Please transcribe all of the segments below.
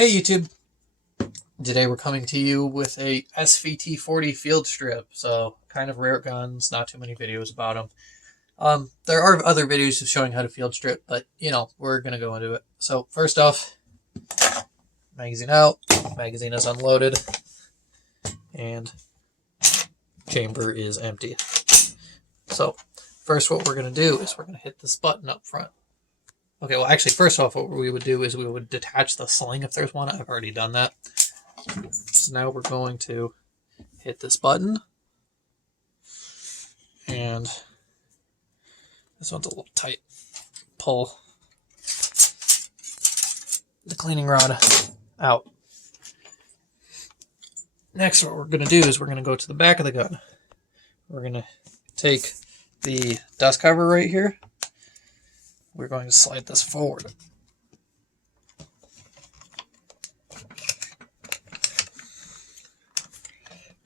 Hey YouTube! Today we're coming to you with a SVT-40 Field Strip, so kind of rare guns, not too many videos about them. There are other videos showing how to field strip, but we're going to go into it. So first off, magazine out, magazine is unloaded, and chamber is empty. So first what we're going to do is we're going to hit this button up front. Okay, well actually first off what we would do is we would detach the sling if there's one. I've already done that. So now we're going to hit this button, and this one's a little tight. Pull the cleaning rod out. Next what we're going to do is we're going to go to the back of the gun. We're going to take the dust cover right here. We're going to slide this forward.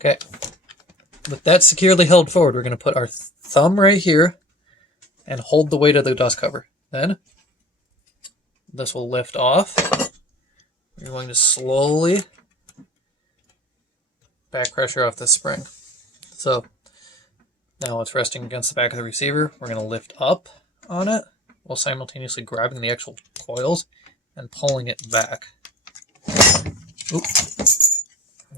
Okay, with that securely held forward, we're going to put our thumb right here and hold the weight of the dust cover. Then this will lift off. We're going to slowly back pressure off the spring. So now it's resting against the back of the receiver. We're going to lift up on it while simultaneously grabbing the actual coils and pulling it back. Oop.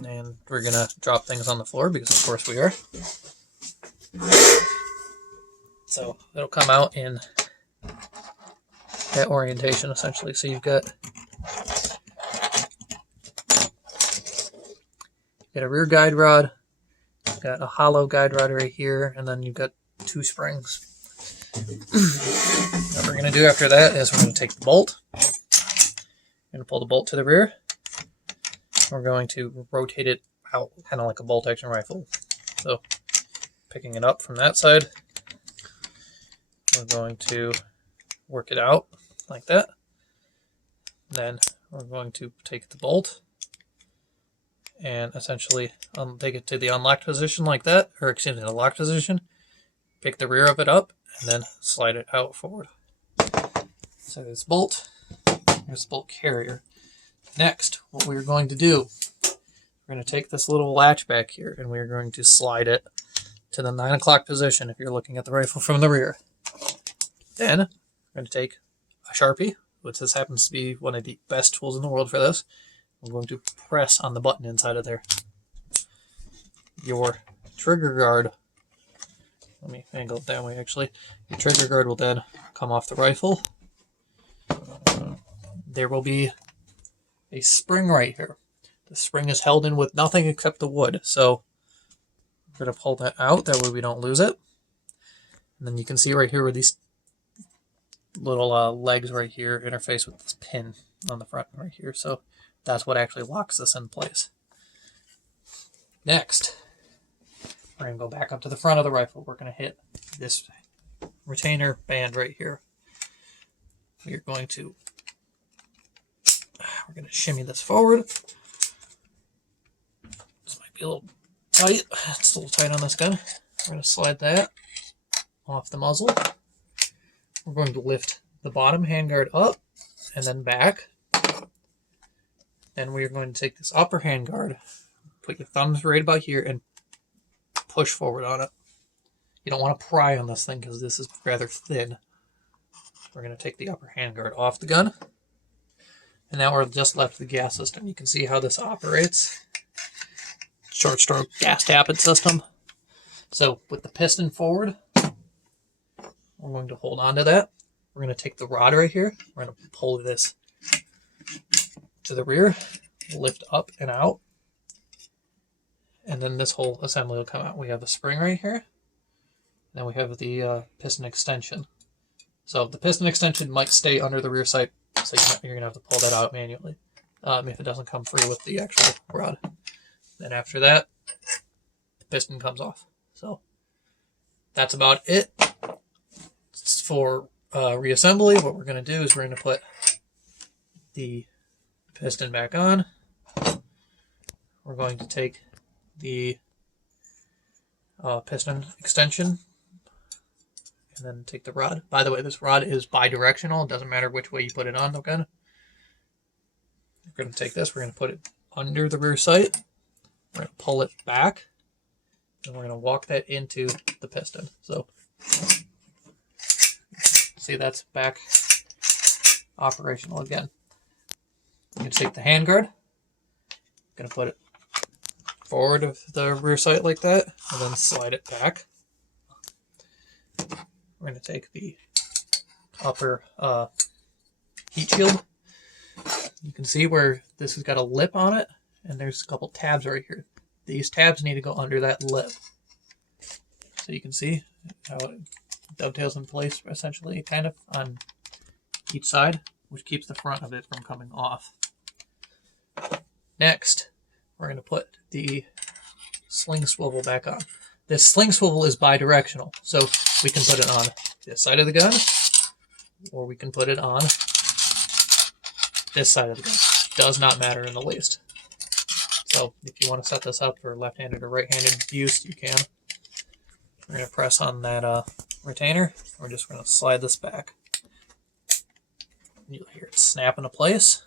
And we're going to drop things on the floor because of course we are. So it'll come out in that orientation essentially. So you've got a rear guide rod, you've got a hollow guide rod right here, and then you've got two springs. What we're going to do after that is we're going to take the bolt. We're going to pull the bolt to the rear. We're going to rotate it out, kind of like a bolt action rifle. So, picking it up from that side, we're going to work it out like that. Then we're going to take the bolt and essentially take it to the unlocked position like that, or excuse me, the locked position. Pick the rear of it up and then slide it out forward. So this bolt, here's the bolt carrier. Next, what we're going to do, we're going to take this little latch back here and we're going to slide it to the 9 o'clock position if you're looking at the rifle from the rear. Then, we're going to take a Sharpie, which this happens to be one of the best tools in the world for this. I'm going to press on the button inside of there. Your trigger guard, let me angle it that way actually. Your trigger guard will then come off the rifle. There will be a spring right here. The spring is held in with nothing except the wood. So we're going to pull that out, that way we don't lose it. And then you can see right here where these little legs right here interface with this pin on the front right here. So that's what actually locks this in place. Next, we're going to go back up to the front of the rifle. We're going to hit this retainer band right here. We're going to shimmy this forward. This might be a little tight. It's a little tight on this gun. We're going to slide that off the muzzle. We're going to lift the bottom handguard up and then back. Then we're going to take this upper handguard, put your thumbs right about here, and push forward on it. You don't want to pry on this thing because this is rather thin. We're going to take the upper handguard off the gun. And now we're just left with the gas system. You can see how this operates. Short stroke gas tappet system. So with the piston forward, we're going to hold on to that. We're going to take the rod right here. We're going to pull this to the rear, lift up and out. And then this whole assembly will come out. We have a spring right here. Then we have the piston extension. So the piston extension might stay under the rear sight, so you're going to have to pull that out manually if it doesn't come free with the actual rod. Then after that, the piston comes off. So that's about it. For reassembly, what we're going to do is we're going to put the piston back on. We're going to take the piston extension and then take the rod. By the way, this rod is bi-directional. It doesn't matter which way you put it on the gun. We're going to take this, we're going to put it under the rear sight, we're going to pull it back, and we're going to walk that into the piston. So, see, that's back operational again. I'm going to take the handguard, going to put it forward of the rear sight like that, and then slide it back. We're going to take the upper heat shield. You can see where this has got a lip on it, and there's a couple tabs right here. These tabs need to go under that lip. So you can see how it dovetails in place, essentially, kind of, on each side, which keeps the front of it from coming off. Next, we're going to put the sling swivel back on. This sling swivel is bidirectional, so we can put it on this side of the gun, or we can put it on this side of the gun. Does not matter in the least. So if you want to set this up for left-handed or right-handed use, you can. We're going to press on that retainer. We're just going to slide this back. You'll hear it snap into place,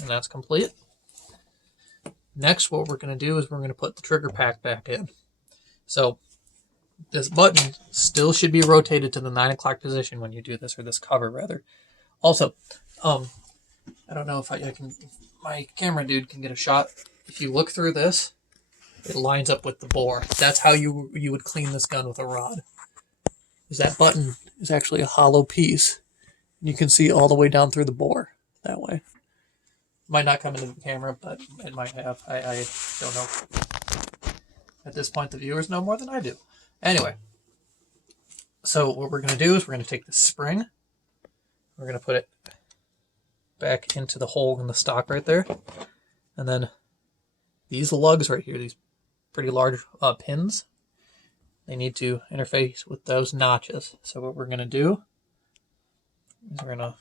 and that's complete. Next, what we're going to do is we're going to put the trigger pack back in. So this button still should be rotated to the 9 o'clock position when you do this, or this cover rather. Also, I don't know if I can, my camera dude can get a shot. If you look through this, it lines up with the bore. That's how you would clean this gun with a rod. Because that button is actually a hollow piece. You can see all the way down through the bore that way. Might not come into the camera, but it might have. I don't know. At this point, the viewers know more than I do. Anyway, so what we're going to do is we're going to take the spring. We're going to put it back into the hole in the stock right there. And then these lugs right here, these pretty large pins, they need to interface with those notches. So what we're going to do is we're going to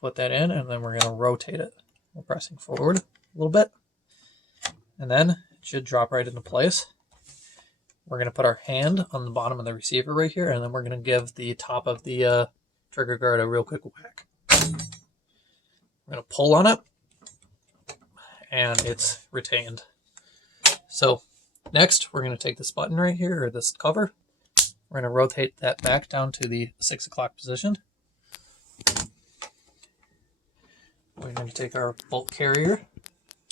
put that in, and then we're going to rotate it. We're pressing forward a little bit, and then it should drop right into place. We're going to put our hand on the bottom of the receiver right here, and then we're going to give the top of the trigger guard a real quick whack. We're going to pull on it, and it's retained. So next, we're going to take this button right here, or this cover. We're going to rotate that back down to the 6 o'clock position. We're going to take our bolt carrier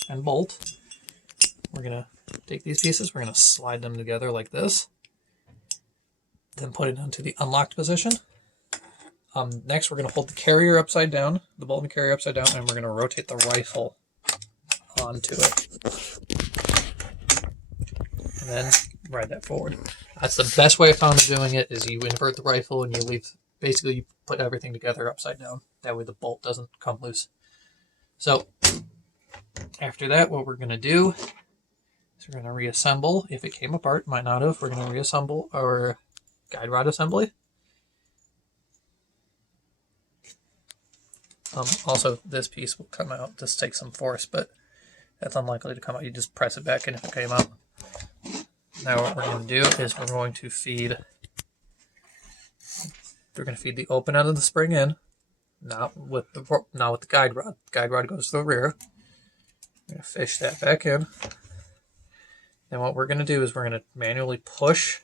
and bolt. We're going to take these pieces, we're going to slide them together like this. Then put it into the unlocked position. Next, we're going to hold the carrier upside down, the bolt and carrier upside down, and we're going to rotate the rifle onto it. And then ride that forward. That's the best way I found of doing it, is you invert the rifle and you leave, basically you put everything together upside down. That way the bolt doesn't come loose. So after that, what we're going to do is we're going to reassemble. If it came apart, might not have, we're going to reassemble our guide rod assembly. Also, this piece will come out. This takes some force, but that's unlikely to come out. You just press it back in if it came out. Now what we're going to do is we're going to feed the open end of the spring in. Not with the guide rod. The guide rod goes to the rear. We're going to fish that back in. Then what we're going to do is we're going to manually push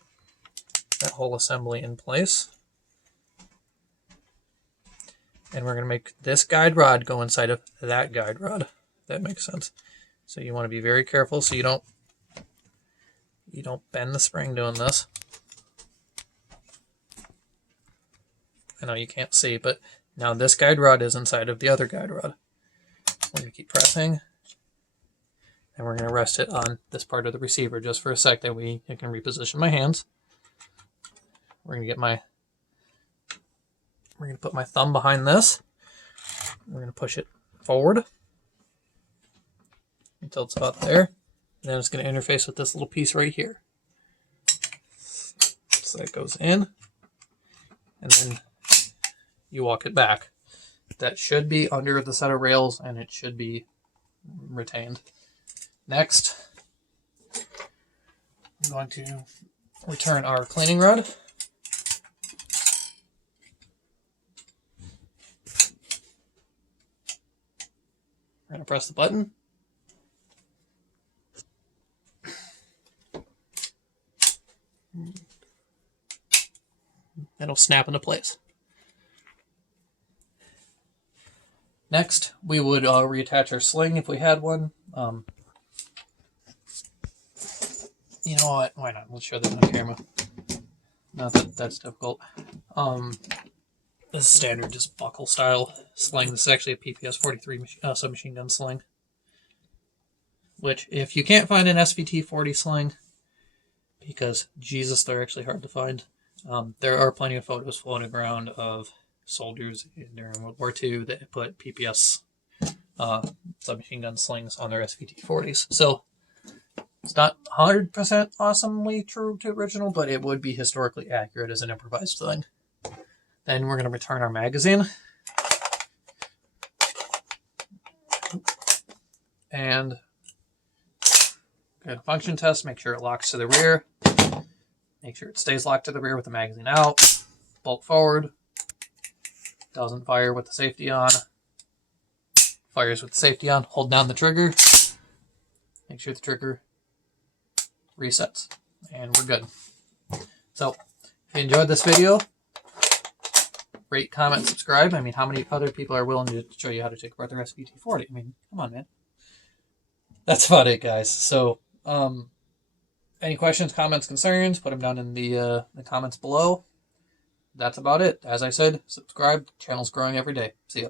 that whole assembly in place. And we're going to make this guide rod go inside of that guide rod. If that makes sense. So you want to be very careful so you don't bend the spring doing this. I know you can't see, but now this guide rod is inside of the other guide rod. We're going to keep pressing, and we're going to rest it on this part of the receiver just for a sec. That way I can reposition my hands. We're going to put my thumb behind this. We're going to push it forward until it's about there. And then it's going to interface with this little piece right here. So that goes in, and then you walk it back. That should be under the set of rails, and it should be retained. Next, I'm going to return our cleaning rod. We're We're going to press the button. It'll snap into place. Next, we would reattach our sling if we had one. You know what? Why not? We'll show that on camera. Not that that's difficult. This is standard, just buckle style sling. This is actually a PPS 43 submachine gun sling. Which, if you can't find an SVT-40 sling, because Jesus, they're actually hard to find. There are plenty of photos floating around of soldiers during World War II that put PPS submachine gun slings on their SVT-40s. So it's not 100% awesomely true to original, but it would be historically accurate as an improvised thing. Then we're going to return our magazine. And good function test, make sure it locks to the rear. Make sure it stays locked to the rear with the magazine out. Bolt forward. Doesn't fire with the safety on. Fires with the safety on. Hold down the trigger. Make sure the trigger resets. And we're good. So, if you enjoyed this video, rate, comment, subscribe. I mean, how many other people are willing to show you how to take apart their SVT-40? I mean, come on, man. That's about it, guys. So, any questions, comments, concerns, put them down in the comments below. That's about it. As I said, subscribe. Channel's growing every day. See ya.